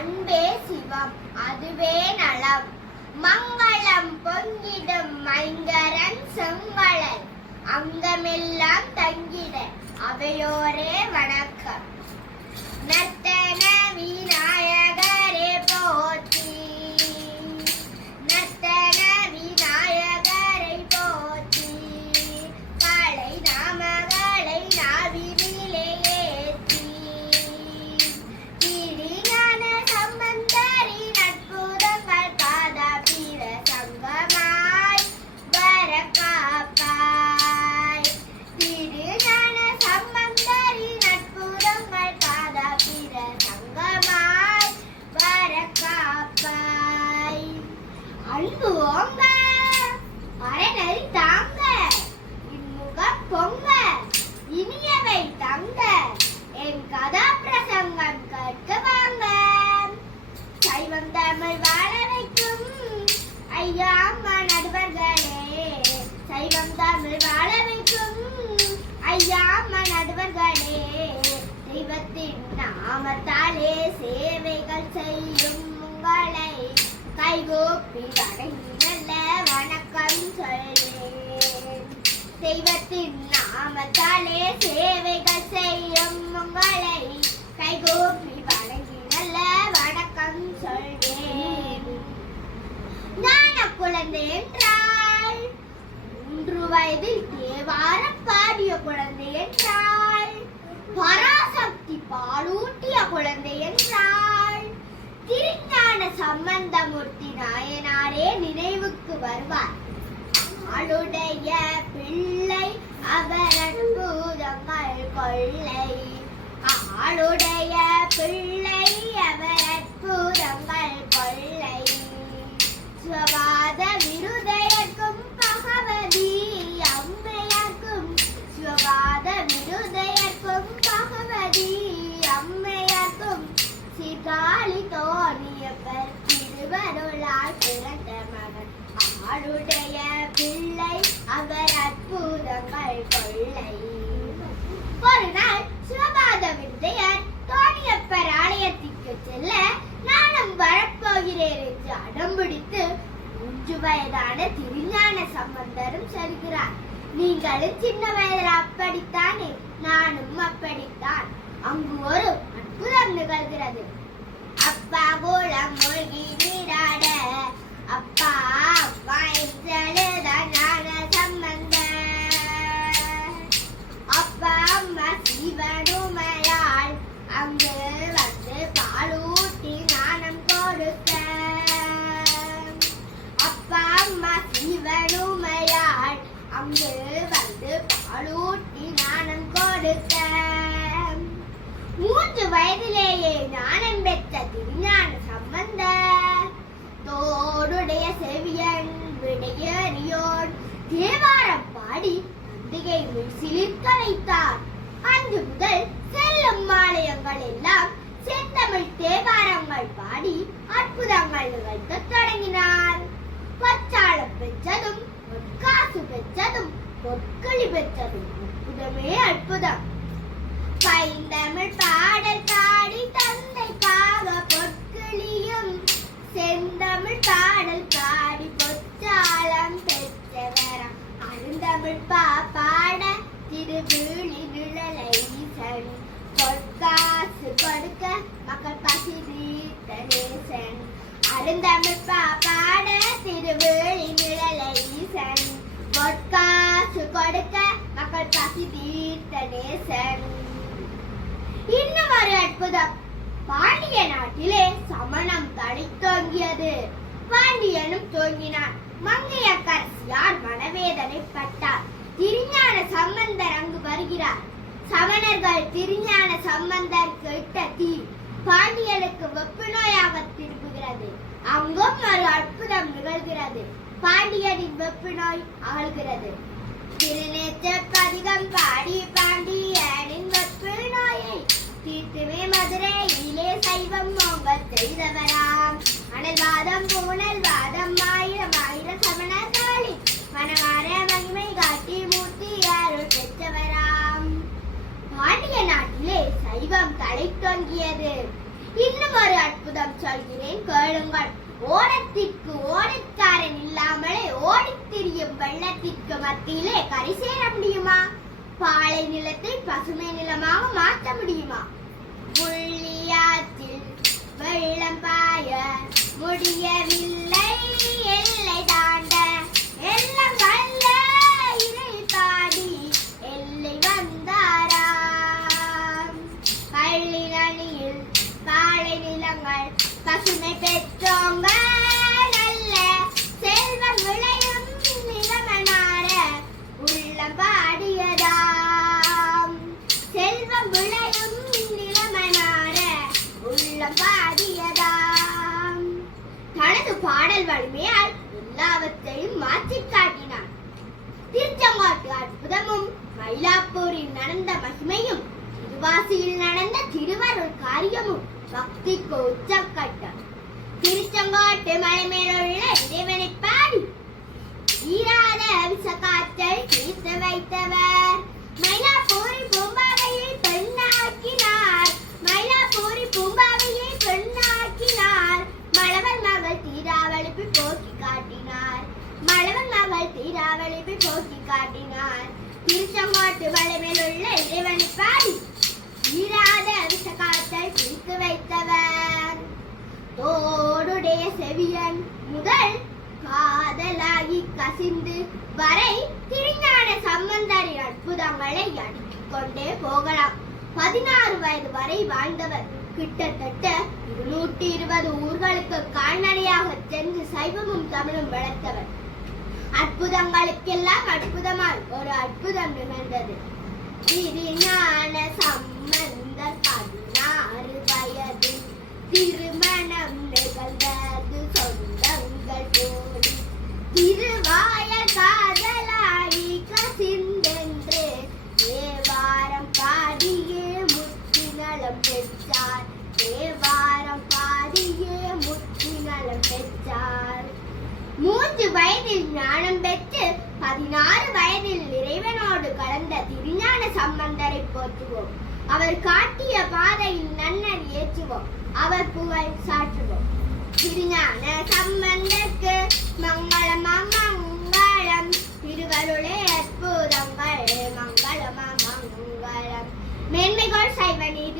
அன்பே சிவம் அதுவே நலம். மங்களம் பொங்கிடும் மைங்கரன் செங்கலை அங்கமெல்லாம் தங்கிட அவையோரே வணக்கம். நர்த்தன நாமத்தாலே சேவைகள் செய்யும் உங்களை கைகூப்பி வணங்கி நல்ல வணக்கம் சொல்லேன். தெய்வத்தின் நாமத்தாலே சேவைகள் செய்யும் உங்களை கைகூப்பி வணங்கி நல்ல வணக்கம் சொல்வேன் ஞான குழந்தை என்றால் மூன்று வயதில் தேவாரம் பாடிய குழந்தை என்றால் பராசக்தி பாலூட்டிய குழந்தை என்றால் திருஞான சம்பந்தமூர்த்தி நாயனாரே நினைவுக்கு வருவார். ஆளுடைய பிள்ளை அவர் அற்புதங்கள் கொள்ளை. ஆளுடைய பிள்ளை அவர் அற்புதங்கள் கொள்ளை. சுவாத விருதையர்க்கும் பகவதி. பிறந்த மகன் ஆளுடைய பிள்ளை அவர் அற்புதங்கள் கொள்ளை ஒரு நாள் சிவபாத விந்தையர் தோணியப்பர் ஆலயத்திற்கு செல்ல நானும் வரப்போகிறேன் என்று அடம்பிடித்து மூன்று வயதான திருஞான சம்பந்தரும் செல்கிறார் நீங்களும் சின்ன வயதில் அப்படித்தானே நானும் அப்படித்தான் அங்கு ஒரு அற்புதம் நிகழ்கிறது. அப்பா கோலம் மூழ்கி நீராட. அப்பா வாய்ச்சலுதான் ஞான சம்பந்த. அப்பா அம்மா சிவனுமையால் அங்கு வந்து பாலூட்டி ஞானம் கொடுத்த அப்பா அம்மா சிவனுமையால் அங்கு வந்து பாலூட்டி ஞானம் கொடுக்க. வயதிலேயே ஞானம் பெற்ற திருஞான சம்பந்த. தோடுடைய செவியன் விடையறியோன். தேவாரம் பாடி நந்திகை சிலிர்க்க வைத்தார் அன்று முதல் செல்லும் மாலயங்கள் எல்லாம் செந்தமிழ் தேவாரங்கள் பாடி அற்புதங்கள் நிகழ்த்த தொடங்கினார். பச்சாளம் பெற்றதும் பொற்காசு பெற்றதும் பொற்களி பெற்றதும் அற்புதமே அற்புதம். பைந்தமிழ் பாடல் பாடி தந்தைக்காக பொற்கிளியும் செந்தமிழ் பாடல் பாடி பொற்றாளம் பெற்றவரம். அருந்தமிழ் பா பாட திருவிழி நிழலைசன் பொற்காசு கொடுக்க மக்கள் பசி தீர்த்த நேசன் அருந்தமிழ் பா பாட திருவிழி நிழலைசன் பொற்காசு கொடுக்க மக்கள் பசி தீர்த்த நேசன் அற்புதம். பாண்டிய நாட்டிலே சமணம் தழைத்தோங்கியது பாண்டியனும் தோங்கினான் மங்கையக்கரசியார் மனவேதனைப்பட்டார். திருஞான சம்பந்தர் அங்கு வருகிறார். சமணர்கள் திருஞான சம்பந்தர் கேட்ட தீ பாண்டியனுக்கு வெப்பு நோயாக திரும்புகிறது. அங்கும் ஒரு அற்புதம் நிகழ்கிறது. பாண்டியனின் வெப்பு நோய் அகழ்கிறது திருநேற்ற பதிகம் பாடி பாண்டி. தீர்த்துமே மதுரையிலே சைவம் மோங்க செய்தவராம். அனல் வாதம் பூனல் வாதம் ஆயிரம் ஆயிரம் சமணர்களி மனவார மகிமை காட்டி மூர்த்தி அருள் பெற்றவராம். பாண்டிய நாட்டிலே சைவம் தலை தொங்கியது. இன்னும் ஒரு அற்புதம் சொல்கிறேன் கேளுங்கள். ஓடத்திற்கு ஓடக்காரன் இல்லாமலே ஓடித் திரியும் வெள்ளத்திற்கு மத்தியிலே கரை சேர முடியுமா? பாலை நிலத்தை பசுமை நிலமாக மாற்ற முடியுமா? புள்ளியாற்றில் வெள்ளம் பாய முடியவில்லை. எல்லைதான் எல்லாவற்றையும் மாற்றிக் காட்டினான். திருச்செங்கோட்டு அற்புதமும் மயிலாப்பூரில் நடந்த மகிமையும் திருவாசியில் நடந்த திருவருள் காரியமும் பக்திக்கு உச்சக்கட்டம். திருச்செங்கோட்டு மலை மேலுள்ள இறைவனை பாடி ஈராத விசகாற்றல் தீர்த்து வைத்தவர். மகள் தீராவளிப்பு போக்கி காட்டினார். திருச்செங்கோட்டு வளவில் உள்ள இறைவனை பாடி ஈராத விசகாற்றல் தீர்த்து வைத்தவர். தோடுடைய செவியன் முதல் காதலாகி கசிந்து வரை திருஞான சம்பந்தரின் அற்புதங்களை அடுக்கிக் கொண்டே போகலாம். பதினாறு வயது வரை வாழ்ந்தவர். கிட்டத்தட்ட இருநூற்றி இருபது ஊர்களுக்கு கால்நடையாக சென்று சைவமும் தமிழும் வளர்த்தவர். அற்புதங்களுக்கெல்லாம் அற்புதமாய். ஒரு அற்புதம் நிகழ்ந்தது. திருஞான சம்பந்தர் பதினாறு வயதில் திருமணம் நிகழ்ந்த வயதில் ஞானம் பெற்று பதினாறு வயதில் இறைவனோடு கலந்த திருஞான சம்பந்தரை போற்றுவோம். அவர் காட்டிய பாதையில் நன்னன் ஏற்றுவோம். அவர் புகழ் சாற்றுவோம். திருஞான சம்பந்தருக்கு மங்களம் மங்களம் திருவருளே அற்புதங்கள் மங்களம் மங்களம் மேன்மைகள் சைவ நீதி